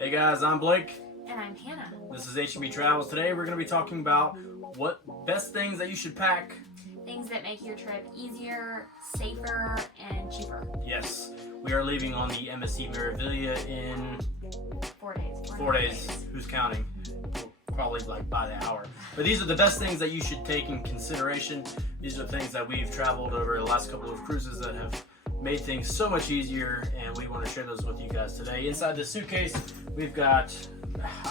Hey guys, I'm Blake. And I'm Hannah. This is H&B Travels. Today we're going to be talking about what best things that you should pack. Things that make your trip easier, safer, and cheaper. Yes, we are leaving on the MSC Meraviglia in 4 days. 4 days. Who's counting? Probably like by the hour. But these are the best things that you should take in consideration. These are things that we've traveled over the last couple of cruises that have made things so much easier, and we want to share those with you guys today. Inside the suitcase, we've got,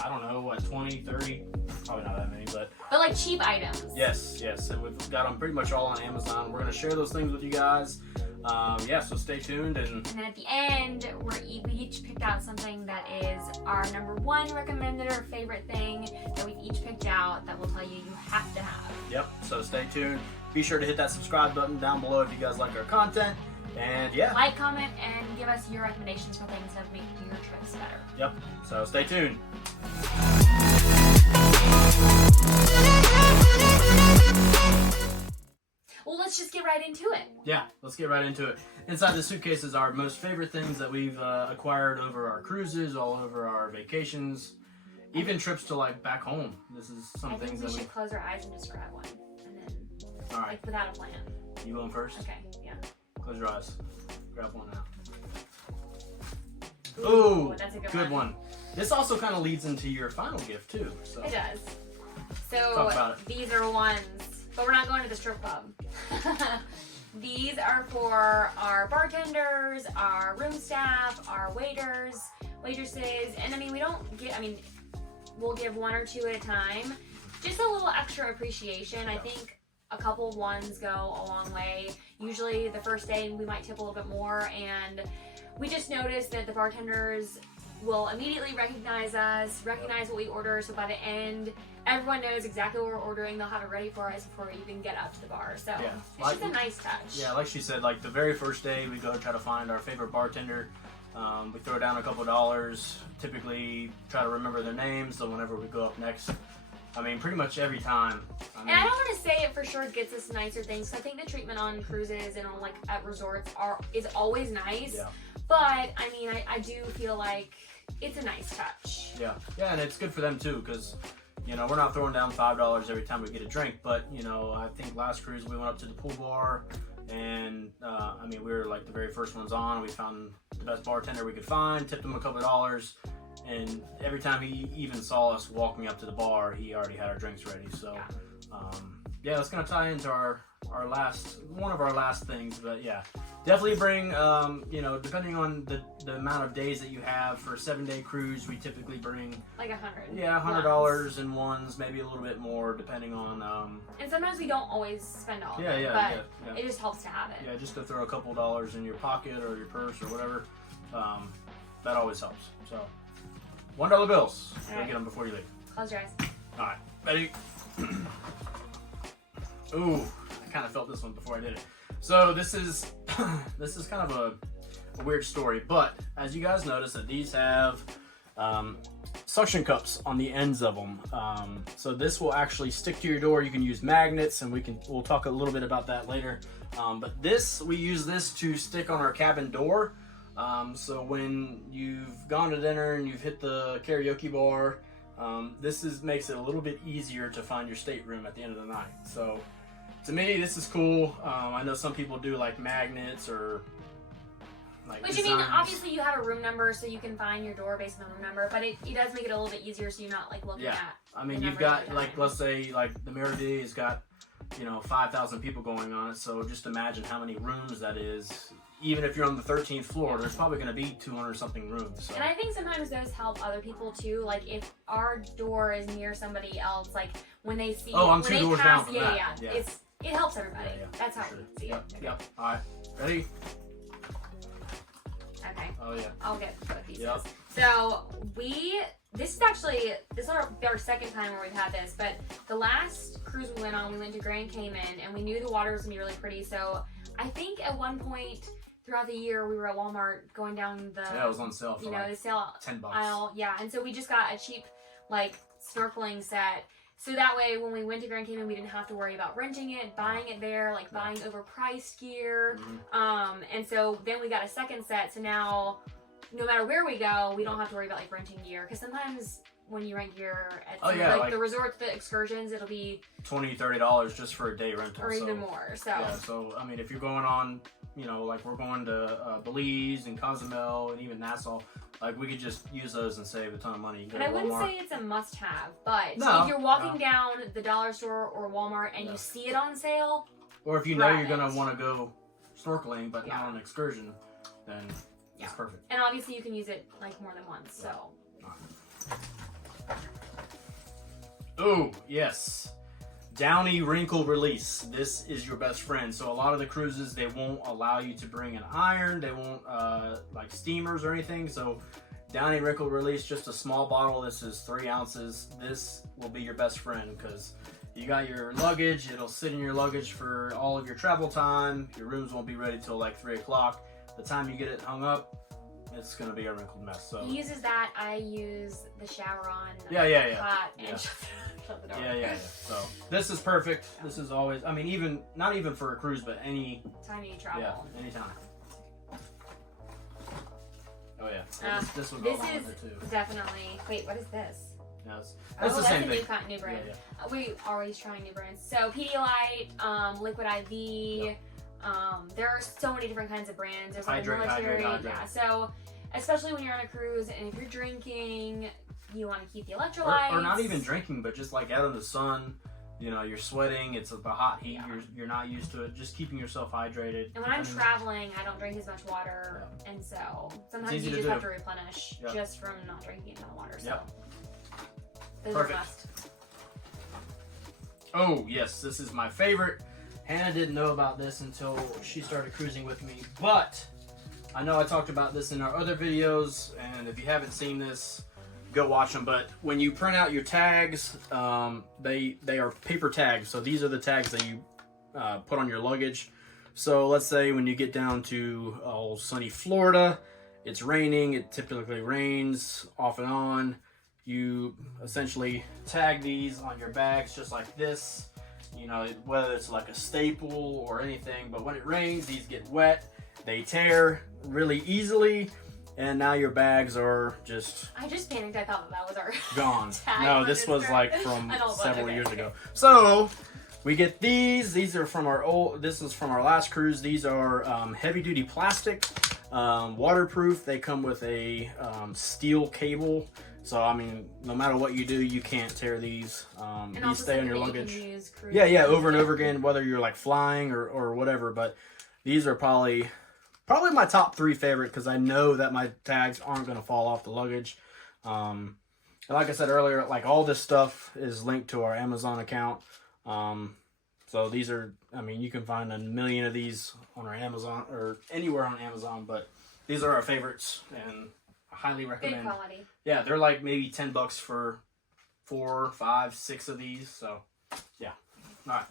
I don't know, what, 20, 30? Probably not that many, but like cheap items. Yes, and we've got them pretty much all on Amazon. We're going to share those things with you guys. So stay tuned. And then at the end, we each picked out something that is our number one recommended or favorite thing that we've each picked out that will tell you have to have. Yep, so stay tuned. Be sure to hit that subscribe button down below if you guys like our content. And yeah. Like, comment, and give us your recommendations for things that make your trips better. Yep, so stay tuned. Well, let's just get right into it. Yeah, let's get right into it. Inside the suitcase is our most favorite things that we've acquired over our cruises, all over our vacations, even trips to like back home. This is some things that we should close our eyes and just grab one, and then all right, like without a plan. You going first? Okay, yeah. Close your eyes. Grab one now. Ooh, that's a good one. This also kind of leads into your final gift too. So. It does. Talk So about it. These are ones, but we're not going to the strip club. These are for our bartenders, our room staff, our waiters, waitresses, and we'll give one or two at a time. Just a little extra appreciation. I think a couple ones go a long way. Usually the first day we might tip a little bit more, and we just noticed that the bartenders will immediately recognize us, recognize what we order, so by the end everyone knows exactly what we're ordering. They'll have it ready for us before we even get up to the bar. So yeah, it's just a nice touch. Yeah, like she said, like the very first day we go try to find our favorite bartender. We throw down a couple dollars, typically try to remember their names, so whenever we go up next, pretty much every time. And I don't want to say it for sure gets us nicer things. I think the treatment on cruises and on at resorts is always nice. Yeah. But I do feel like it's a nice touch. Yeah, and it's good for them too, because we're not throwing down $5 every time we get a drink. But I think last cruise we went up to the pool bar, and we were like the very first ones on. We found the best bartender we could find, tipped him a couple of dollars. And every time he even saw us walking up to the bar, he already had our drinks ready. So, that's gonna tie into one of our last things. But yeah, definitely bring, depending on the amount of days that you have for a 7-day cruise, we typically bring like $100. Yeah, $100 in ones, maybe a little bit more, depending on. And sometimes we don't always spend all of it. Yeah. It just helps to have it. Yeah, just to throw a couple dollars in your pocket or your purse or whatever. That always helps. So. $1 bills. Go get them before you leave. Close your eyes. All right, ready? Ooh, I kind of felt this one before I did it. So this is kind of a weird story, but as you guys notice, that these have suction cups on the ends of them. So this will actually stick to your door. You can use magnets, and we'll talk a little bit about that later. But we use this to stick on our cabin door. So when you've gone to dinner and you've hit the karaoke bar, this makes it a little bit easier to find your stateroom at the end of the night. So to me, this is cool. I know some people do like magnets or like designs. Obviously you have a room number, so you can find your door based on the room number, but it does make it a little bit easier, so you're not like looking at. You've got like, let's say like the Meraviglia has got 5,000 people going on it. So just imagine how many rooms that is. Even if you're on the 13th floor, there's probably going to be 200 something rooms. So. And I think sometimes those help other people too. Like if our door is near somebody else, like when they see, I'm 2 doors down from that. Yeah. It helps everybody. Yeah. That's how we see it. Yep. All right. Ready? Okay. Oh yeah. I'll get both pieces. Yep. So this is our second time where we've had this, but the last cruise we went on, we went to Grand Cayman, and we knew the water was gonna be really pretty. So I think at one point throughout the year, we were at Walmart going down the it was on sale for the sale $10 aisle. Yeah, and so we just got a cheap snorkeling set. So that way, when we went to Grand Cayman, we didn't have to worry about renting it, buying it there, buying overpriced gear. And so then we got a second set. So now no matter where we go, we don't have to worry about like renting gear. Because sometimes when you rent gear at like the resorts, the excursions, it'll be $20-$30 just for a day rental, or even more. So yeah, so I mean, if you're going on, you know, like we're going to Belize and Cozumel and even Nassau, like we could just use those and save a ton of money. And I wouldn't say it's a must-have, but no, if you're walking down the dollar store or Walmart and you see it on sale, or if you know you're gonna want to go snorkeling but not on an excursion, then it's perfect. And obviously you can use it like more than once. So. Oh, yes. Downy Wrinkle Release. This is your best friend. So a lot of the cruises, they won't allow you to bring an iron. They won't like steamers or anything. So Downy Wrinkle Release, just a small bottle. This is 3 ounces. This will be your best friend because you got your luggage. It'll sit in your luggage for all of your travel time. Your rooms won't be ready till like 3 o'clock. The time you get it hung up, it's gonna be a wrinkled mess. So he uses that. I use the shower on. Hot and shut the door. Yeah. So this is perfect. This is always. I mean, even not even for a cruise, but any time you travel. Yeah, anytime. Oh yeah. This will go along with it too. Definitely. Wait, what is this? No, it's the same thing. New brand. Yeah. We always trying new brands. So Pedialyte, Liquid IV. There are so many different kinds of brands. There's like military. Yeah. So especially when you're on a cruise and if you're drinking, you want to keep the electrolytes. Or not even drinking, but just like out in the sun, you know, you're sweating, it's the hot heat, you're not used to it, just keeping yourself hydrated. And when I'm traveling, I don't drink as much water, and so sometimes you just have to replenish just from not drinking enough water. So those are a must. Oh, yes, this is my favorite. Hannah didn't know about this until she started cruising with me, but I know I talked about this in our other videos, and if you haven't seen this, go watch them. But when you print out your tags, they are paper tags. So these are the tags that you put on your luggage. So let's say when you get down to sunny Florida, it's raining, it typically rains off and on. You essentially tag these on your bags just like this, you know, whether it's like a staple or anything. But when it rains, these get wet. They tear really easily, and now your bags are just... I just panicked. I thought that was our gone. No, this was like from several years ago. Okay. So we get these. These are from our this is from our last cruise. These are heavy duty plastic, waterproof. They come with a steel cable. So I mean, no matter what you do, you can't tear these. These stay on your luggage. Yeah, over and over again, whether you're like flying or whatever. But these are probably my top 3 favorite because I know that my tags aren't going to fall off the luggage. And like I said earlier, like all this stuff is linked to our Amazon account. So these are, I mean, you can find a million of these on our Amazon or anywhere on Amazon, but these are our favorites and I highly recommend. Good quality. Yeah, they're like maybe $10 for 4, 5, 6 of these. So yeah, all right.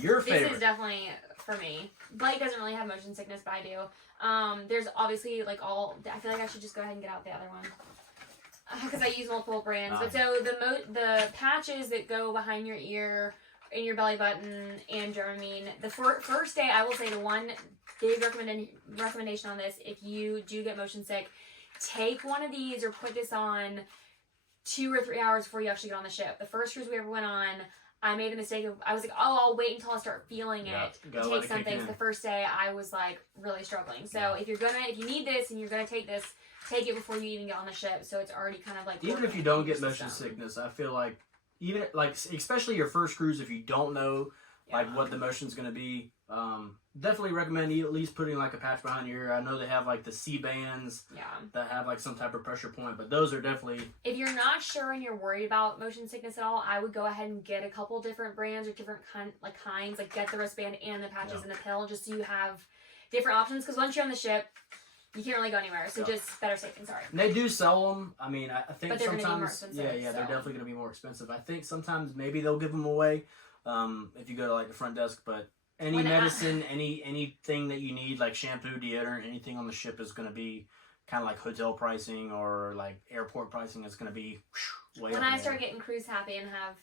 Your favorite. This is definitely for me. Blake doesn't really have motion sickness, but I do. There's obviously like I feel like I should just go ahead and get out the other one because I use multiple brands. But so the patches that go behind your ear, in your belly button, and Dramamine. The first day, I will say the one big recommendation on this: if you do get motion sick, take one of these or put this on 2 or 3 hours before you actually get on the ship. The first cruise we ever went on, I made the mistake of, I was like, oh, I'll wait until I start feeling it to take something. So the first day I was like really struggling. So if you need this and you're going to take this, take it before you even get on the ship. So it's already kind of like. Even if you don't get motion sickness, I feel like, even like, especially your first cruise, if you don't know like what the motion's going to be, definitely recommend you at least putting like a patch behind your ear. I know they have like the C-bands that have like some type of pressure point, but those are definitely... If you're not sure and you're worried about motion sickness at all, I would go ahead and get a couple different brands or different kinds, like get the wristband and the patches and the pill, just so you have different options, because once you're on the ship, you can't really go anywhere, so just better safe than sorry. And they do sell them. I mean, I think but they're sometimes... Gonna be more expensive, they're definitely going to be more expensive. I think sometimes maybe they'll give them away if you go to like the front desk, but any medicine, anything that you need, like shampoo, deodorant, anything on the ship is going to be kind of like hotel pricing or like airport pricing. It's going to be way When up I start getting cruise happy and have,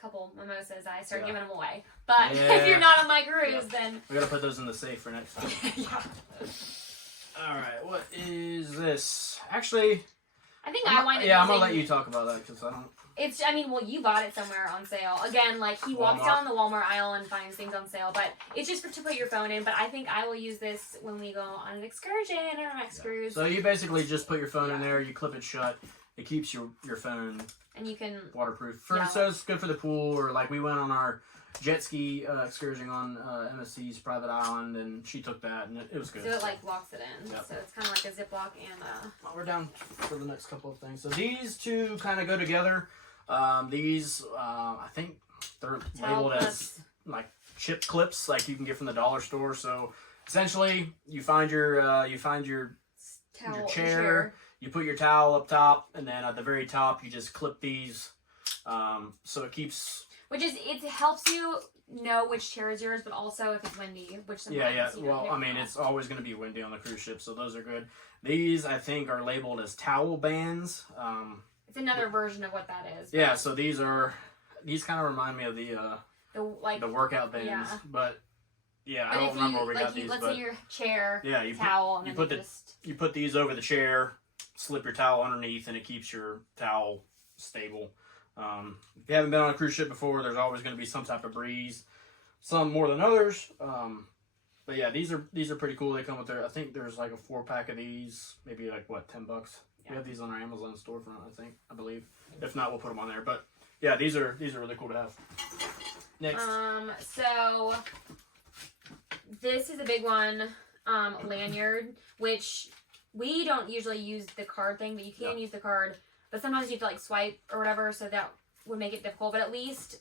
couple mimosas, I start giving them away. But Yeah. if you're not on my cruise, then we gotta put those in the safe for next time. yeah. All right, what is this? Actually, I think I wind up I'm gonna using- let you talk about that because I don't. It's, I mean, well, you bought it somewhere on sale. Again, like, he walks Walmart. down the Walmart aisle and finds things on sale, but it's just to put your phone in, but I think I will use this when we go on an excursion or our next cruise. So you basically just put your phone in there, you clip it shut, it keeps your phone And you can... waterproof. So it's good for the pool, or like we went on our jet ski excursion on MSC's private island, and she took that, and it was good. So it, like, locks it in. Yep. So it's kind of like a Ziploc and Well, we're down for the next couple of things. So these two kind of go together. These, I think they're labeled as like chip clips, like you can get from the dollar store. So essentially, you find your chair, you put your towel up top, and then at the very top, you just clip these. So it keeps. It helps you know which chair is yours, but also if it's windy, which sometimes you don't Well, never I mean, know. it's always going to be windy on the cruise ship, so those are good. These, I think, are labeled as towel bands. It's another version of what that is. Yeah, so these kind of remind me of the workout bands, Yeah. but yeah, But I don't if remember you, where we got these. Let's But say your chair, yeah, you towel, and you then put you put these over the chair, slip your towel underneath, and it keeps your towel stable. If you haven't been on a cruise ship before, there's always going to be some type of breeze, some more than others. But yeah, these are pretty cool. They come with I think there's like a 4-pack of these, maybe like what, $10. We have these on our Amazon storefront, I believe. If not, we'll put them on there. But yeah, these are really cool to have. Next. So this is a big one, lanyard, which we don't usually use the card thing, but you can use the card. But sometimes you have to like swipe or whatever, so that would make it difficult. But at least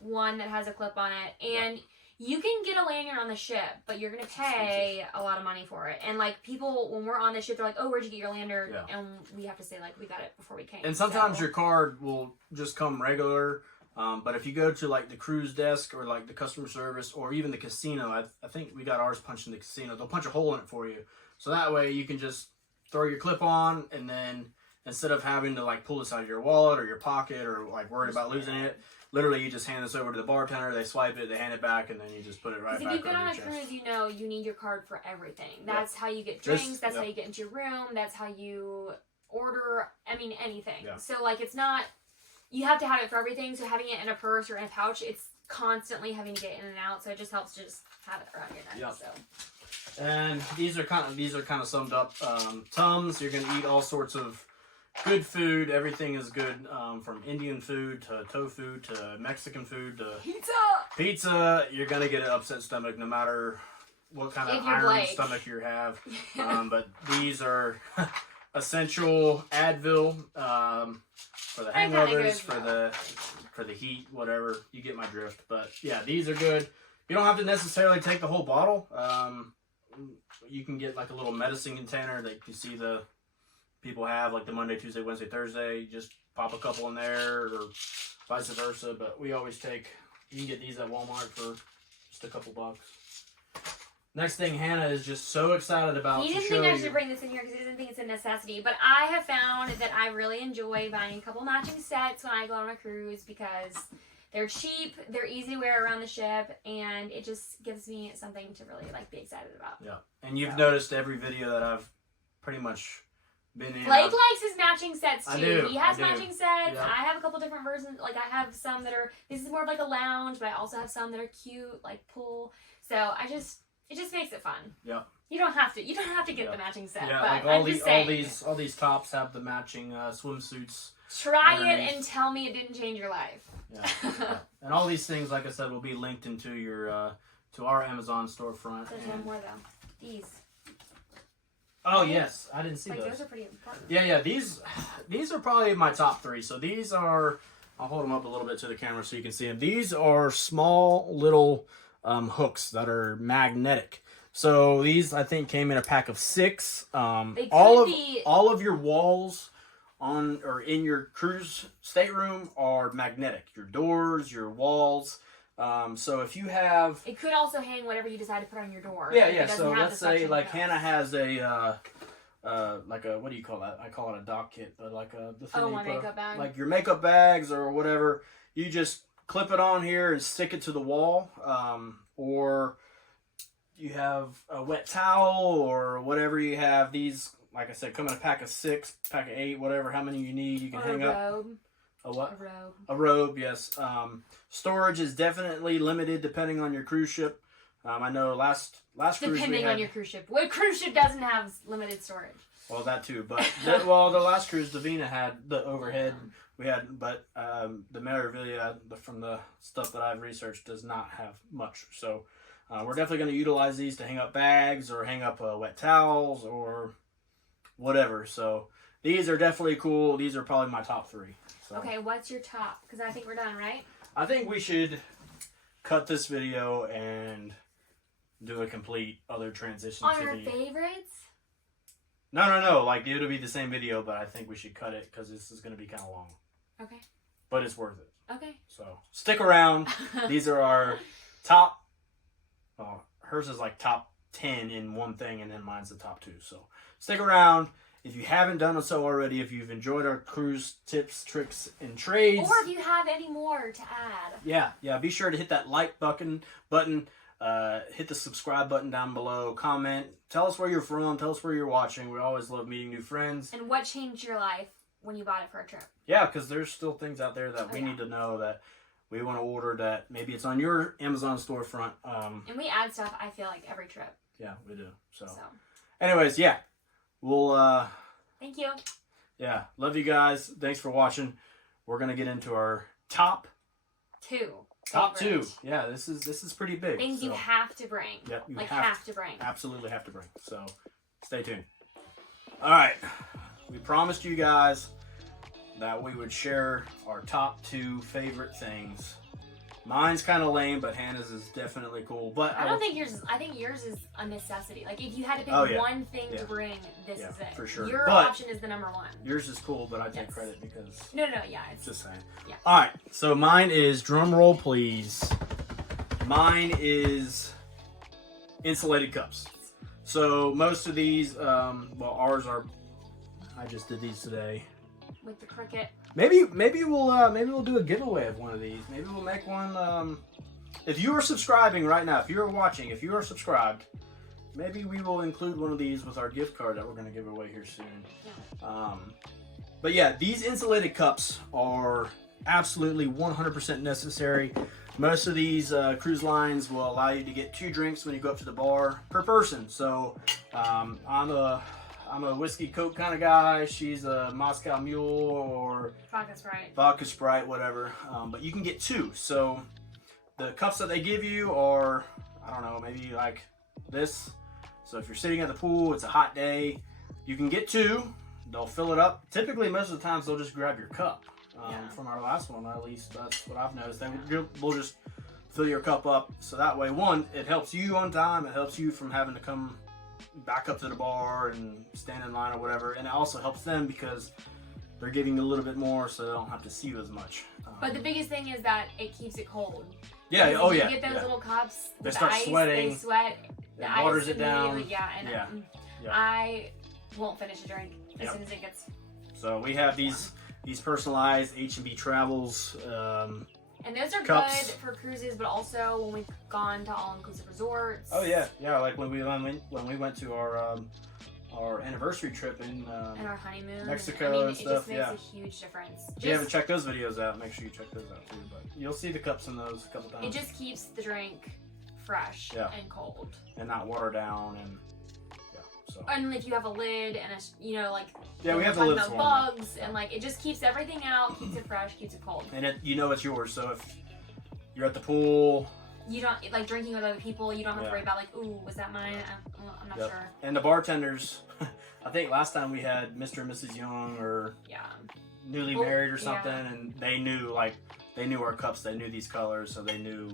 one that has a clip on it, and you can get a lanyard on the ship, but you're gonna pay a lot of money for it. And like people, when we're on the ship, they're like, "Oh, where'd you get your lanyard?" Yeah. And we have to say like, "We got it before we came." And sometimes your card will just come regular. But if you go to like the cruise desk or like the customer service or even the casino, I think we got ours punched in the casino. They'll punch a hole in it for you, so that way you can just throw your clip on, and then instead of having to like pull this out of your wallet or your pocket or like worry about losing it, literally you just hand this over to the bartender. They swipe it, they hand it back, and then you just put it right back. If you've been over on a your cruise, chest. you know you need your card for everything. That's how you get drinks. That's how you get into your room. That's how you order. I mean, anything. Yeah. So like, it's not. You have to have it for everything. So having it in a purse or in a pouch, it's constantly having to get in and out. So it just helps to just have it around your neck. Yep. So. And these are kind of summed up. Tums, you're gonna eat all sorts of good food. Everything is good, from Indian food to tofu to Mexican food to pizza. You're gonna get an upset stomach no matter what kind of iron stomach you have. But these are essential Advil for the hangovers, for the heat, whatever. You get my drift. But yeah, these are good. You don't have to necessarily take the whole bottle. You can get like a little medicine container that you see the people have, like the Monday, Tuesday, Wednesday, Thursday. You just pop a couple in there, or vice versa. But we always take. You can get these at Walmart for just a couple bucks. Next thing, Hannah is just so excited about. He didn't think I should bring this in here because he doesn't think it's a necessity. But I have found that I really enjoy buying a couple matching sets when I go on a cruise because they're cheap, they're easy to wear around the ship, and it just gives me something to really like be excited about. Yeah, and you've noticed every video that I've pretty much been in. Blake likes his matching sets too. I do. He has matching sets. Yep. I have a couple different versions. Like I have some that are. This is more of like a lounge, but I also have some that are cute, like pool. So it just makes it fun. Yeah. You don't have to get the matching set. Yeah, but like all these tops have the matching swimsuits. Try it and tell me it didn't change your life. Yeah. And all these things, like I said, will be linked into your to our Amazon storefront. There's one more though. These. Oh yes, I didn't see like, those. Those are pretty important. Yeah. These are probably my top 3. So these are. I'll hold them up a little bit to the camera so you can see them. These are small little hooks that are magnetic. So these, I think, came in a pack of 6. All of your walls on or in your cruise stateroom are magnetic. Your doors, your walls. So if you have, it could also hang whatever you decide to put on your door. Yeah. So let's say like Hannah has like a, what do you call that? I call it a dock kit, but like the thing my makeup bag. Like your makeup bags or whatever. You just clip it on here and stick it to the wall, or you have a wet towel or whatever you have. These, like I said, come in a pack of 6, pack of 8, whatever, how many you need. You can hang up. A what? A robe. A robe, yes. Storage is definitely limited depending on your cruise ship. I know last cruise depending on your cruise ship. What cruise ship doesn't have limited storage? Well, that too. But the last cruise, Davina had the overhead. We had, but the Meraviglia, from the stuff that I've researched, does not have much. So we're definitely going to utilize these to hang up bags or hang up wet towels or whatever. So these are definitely cool. These are probably my top 3. So. Okay, what's your top? Because I think we're done, right? I think we should cut this video and do a complete other transition. On your favorites? No. Like, it'll be the same video, but I think we should cut it because this is going to be kind of long. Okay. But it's worth it. Okay. So, stick around. These are our top... Well, hers is like top 10 in one thing, and then mine's the top 2. So, stick around. If you haven't done so already, if you've enjoyed our cruise tips, tricks, and trades... Or if you have any more to add. Yeah. Be sure to hit that like button. Hit the subscribe button down below. Comment. Tell us where you're from. Tell us where you're watching. We always love meeting new friends. And what changed your life when you bought it for a trip? Yeah, because there's still things out there that we need to know that we want to order that maybe it's on your Amazon storefront. And we add stuff, I feel like, every trip. Yeah, we do. So. Anyways, yeah. We'll... Thank you. Yeah. Love you guys. Thanks for watching. We're going to get into our top 2. Top 2. Yeah, this is pretty big. Things you have to bring. Yep, you have to bring. Absolutely have to bring. So, stay tuned. All right. We promised you guys that we would share our top 2 favorite things. Mine's kind of lame, but Hannah's is definitely cool. But I think yours is a necessity. Like, if you had to pick one thing to bring, this is it. For sure. Your option is the number 1. Yours is cool, but I take credit because... No, yeah. It's just saying. Yeah. All right, so mine is, drum roll please, mine is insulated cups. So most of these, ours are, I just did these today. With the Cricut. Maybe we'll do a giveaway of one of these. Maybe we'll make one. If you are subscribing right now, if you are watching, if you are subscribed, maybe we will include one of these with our gift card that we're going to give away here soon. Yeah. But yeah, these insulated cups are absolutely 100% necessary. Most of these cruise lines will allow you to get 2 drinks when you go up to the bar per person. So I'm a whiskey Coke kind of guy. She's a Moscow Mule or vodka Sprite, whatever. But you can get 2. So the cups that they give you are, I don't know, maybe like this. So if you're sitting at the pool, it's a hot day, you can get 2. They'll fill it up. Typically, most of the times, they'll just grab your cup. From our last one, at least, that's what I've noticed. We'll just fill your cup up. So that way, 1, it helps you on time. It helps you from having to come back up to the bar and stand in line or whatever, and it also helps them because they're giving a little bit more, so they don't have to see you as much. But the biggest thing is that it keeps it cold. Yeah. You get those little cups. They start sweating. They sweat. It waters it down. Yeah. I won't finish a drink as soon as it gets. So we have these personalized H&B Travels. And those are cups. good for cruises, but also when we've gone to all-inclusive resorts. Oh yeah. Like when we went to our anniversary trip in and our honeymoon, Mexico and stuff. It just makes a huge difference. If you haven't checked those videos out, make sure you check those out too. But you'll see the cups in those a couple times. It just keeps the drink fresh and cold, and not watered down and. So. And if you have a lid and we have the lids for bugs and it just keeps everything out, keeps it fresh, keeps it cold. And it's yours. So if you're at the pool, you don't drinking with other people. You don't have to worry about ooh, was that mine? I'm not sure. And the bartenders, I think last time we had Mr. and Mrs. Young or newly married or something, and they knew our cups. They knew these colors, so they knew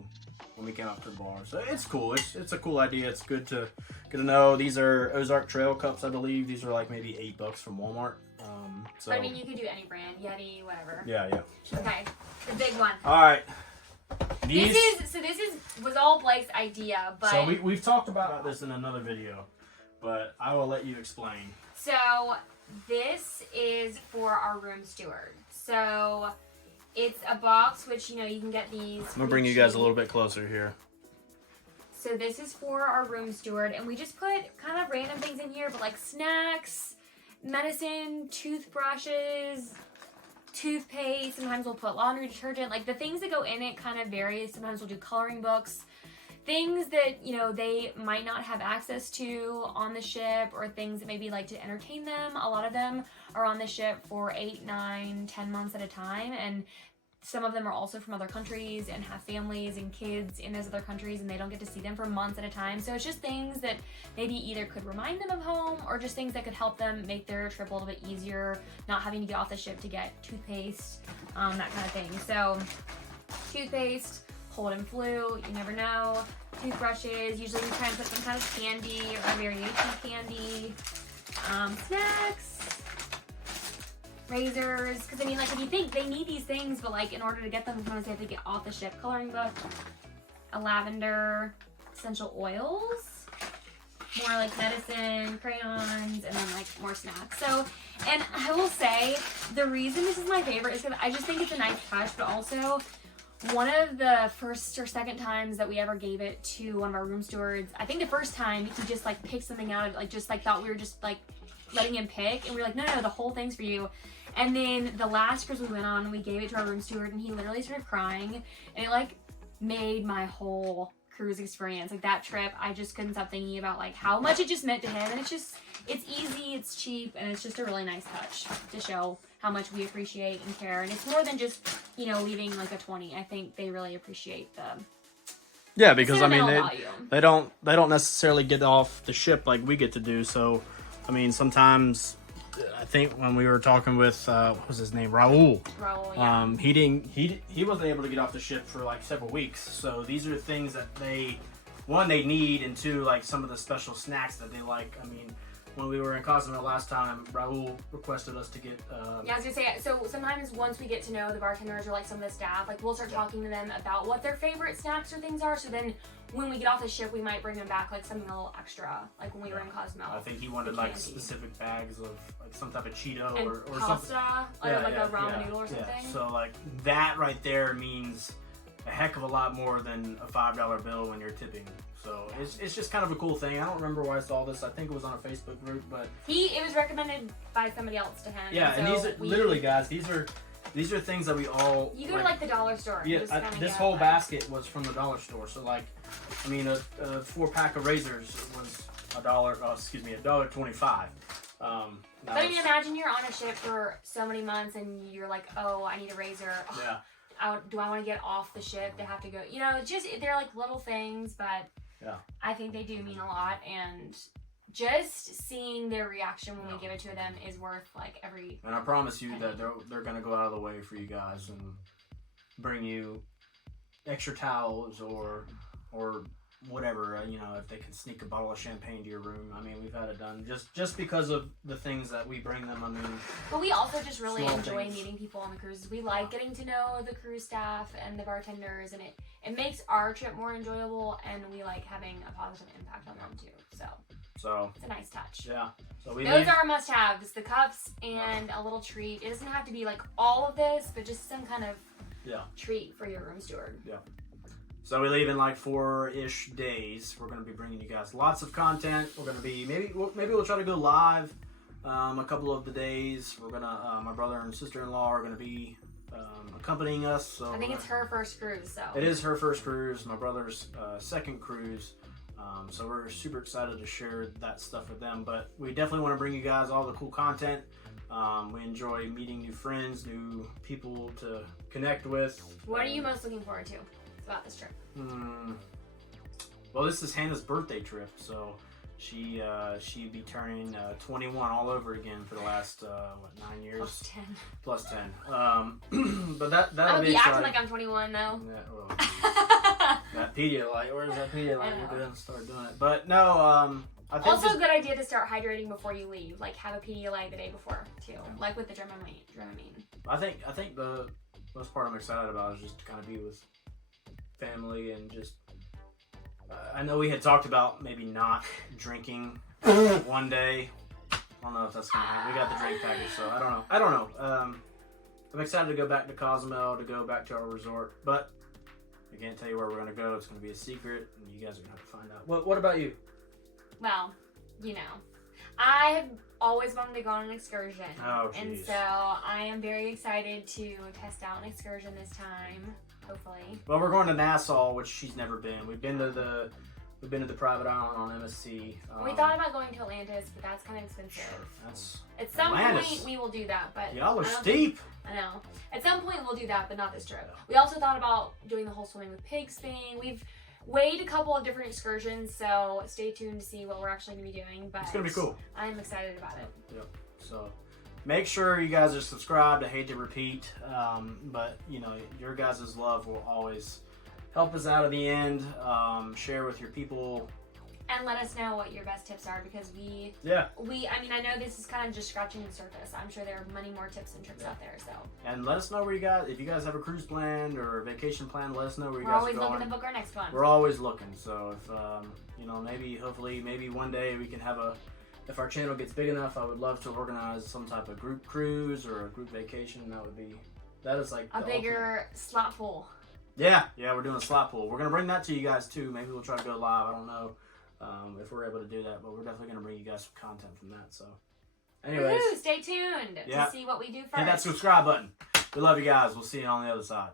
when we came up to the bar. So it's cool. It's a cool idea. It's good to know. These are Ozark Trail cups, I believe. These are maybe $8 from Walmart. So but you could do any brand, Yeti, whatever. Yeah. Okay, the big one. All right. This was all Blake's idea, but so we've talked about this in another video, but I will let you explain. So this is for our room steward. So it's a box which, you know, you can get these. I'm gonna bring you guys a little bit closer here. So this is for our room steward, and we just put kind of random things in here, but like snacks, medicine, toothbrushes, toothpaste. Sometimes we'll put laundry detergent. Like the things that go in it kind of varies. Sometimes we'll do coloring books. Things that, you know, they might not have access to on the ship, or things that maybe like to entertain them. A lot of them are on the ship for 8, 9, 10 months at a time, and some of them are also from other countries and have families and kids in those other countries, and they don't get to see them for months at a time. So it's just things that maybe either could remind them of home, or just things that could help them make their trip a little bit easier, not having to get off the ship to get toothpaste, that kind of thing. So toothpaste, cold and flu, you never know. Toothbrushes, usually we try and put some kind of candy or a variation of candy. Snacks, razors, because I mean, like, if you think they need these things, but like in order to get them, sometimes they have to get off the ship. Coloring book, a lavender, essential oils, more like medicine, crayons, and then like more snacks. So, and I will say, the reason this is my favorite is because I just think it's a nice touch, but also one of the first or second times that we ever gave it to one of our room stewards, I think the first time he just like picked something out of, like, just like thought we were just like letting him pick, and we were like, no, the whole thing's for you. And then the last cruise we went on, we gave it to our room steward, and he literally started crying, and it like made my whole cruise experience, like that trip, I just couldn't stop thinking about like how much it just meant to him. And it's easy, it's cheap, and it's just a really nice touch to show how much we appreciate and care. And it's more than just, you know, leaving like a 20. I think they really appreciate yeah, because I mean they don't necessarily get off the ship like we get to do. So I mean, sometimes I think when we were talking with what was his name, Raul, yeah. He wasn't able to get off the ship for like several weeks. So these are things that they need, and two, like some of the special snacks that they like. I mean, when we were in Cozumel last time, Raul requested us to get yeah, I was gonna say, so sometimes once we get to know the bartenders or like some of the staff, like we'll start talking to them about what their favorite snacks or things are. So then when we get off the ship, we might bring them back like something a little extra, like when we were in Cozumel. I think he wanted like specific bags of like some type of Cheeto and or pasta, something. or like a ramen noodle or something. Yeah. So like that right there means a heck of a lot more than a $5 bill when you're tipping. So it's just kind of a cool thing. I don't remember where I saw this. I think it was on a Facebook group, but it was recommended by somebody else to him. Yeah, and these are literally, guys. These are things that we all. You go to like the dollar store. Yeah, this whole basket was from the dollar store. So like, I mean, a 4-pack of razors was $1.25. But I mean, imagine you're on a ship for so many months and you're like, oh, I need a razor. Yeah. Do I want to get off the ship to have to go? You know, just they're like little things, but yeah, I think they do mean a lot, and just seeing their reaction when we give it to them is worth like every. And I promise you that they're gonna go out of the way for you guys and bring you extra towels or whatever, you know, if they can sneak a bottle of champagne to your room. I mean, we've had it done just because of the things that we bring them. I mean, but we also just really enjoy meeting people on the cruises. We like getting to know the cruise staff and the bartenders, and it makes our trip more enjoyable, and we like having a positive impact on them too. So it's a nice touch. Yeah. So those are must-haves: the cups and a little treat. It doesn't have to be like all of this, but just some kind of treat for your room steward. Yeah. So we leave in like 4-ish days. We're going to be bringing you guys lots of content. We're going to be maybe we'll try to go live a couple of the days. We're gonna my brother and sister-in-law are going to be accompanying us. So I think it's her first cruise. So it is her first cruise. My brother's second cruise. So we're super excited to share that stuff with them. But we definitely want to bring you guys all the cool content. We enjoy meeting new friends, new people to connect with. What are you most looking forward to about this trip? Well, this is Hannah's birthday trip, so she'd be turning 21 all over again for the last 9 years? Plus 10. But that'll be acting like I'm 21 though. Yeah, well, that Pedialyte. Where's that Pedialyte? We're gonna start doing it. But no, I think also a good idea to start hydrating before you leave. Like have a Pedialyte the day before too, like with the Dramamine. I think the most part I'm excited about is just to kind of be with family and just. I know we had talked about maybe not drinking one day. I don't know if that's gonna happen. We got the drink package, so I don't know. I'm excited to go back to Cozumel, to go back to our resort, but I can't tell you where we're gonna go. It's gonna be a secret, and you guys are gonna have to find out. What about you? Well, you know, I have always wanted to go on an excursion. Oh, and geez. so I am very excited to test out an excursion this time, hopefully. Well, we're going to Nassau, which she's never been. We've been to the private island on MSC. We thought about going to Atlantis, but that's kind of expensive. That's At some Atlantis. point, we will do that, but y'all are I don't steep. I know. At some point, we'll do that, but not this trip. We also thought about doing the whole swimming with pigs thing. We've weighed a couple of different excursions, so stay tuned to see what we're actually going to be doing. But It's gonna be cool. I'm excited about it. Yep. So make sure you guys are subscribed. I hate to repeat, but you know, your guys' love will always help us out at the end. Share with your people. And let us know what your best tips are, because I mean, I know this is kind of just scratching the surface. I'm sure there are many more tips and tricks out there, so. And let us know where you guys, if you guys have a cruise planned or a vacation planned, let us know where you We're guys are always going. looking to book our next one. We're always looking. So if, you know, hopefully one day we can have if our channel gets big enough, I would love to organize some type of group cruise or a group vacation. That is like a bigger slot pool. Yeah, we're doing a slot pool. We're going to bring that to you guys too. Maybe we'll try to go live. I don't know if we're able to do that, but we're definitely going to bring you guys some content from that. So, anyways. Stay tuned to see what we do first. Hit that subscribe button. We love you guys. We'll see you on the other side.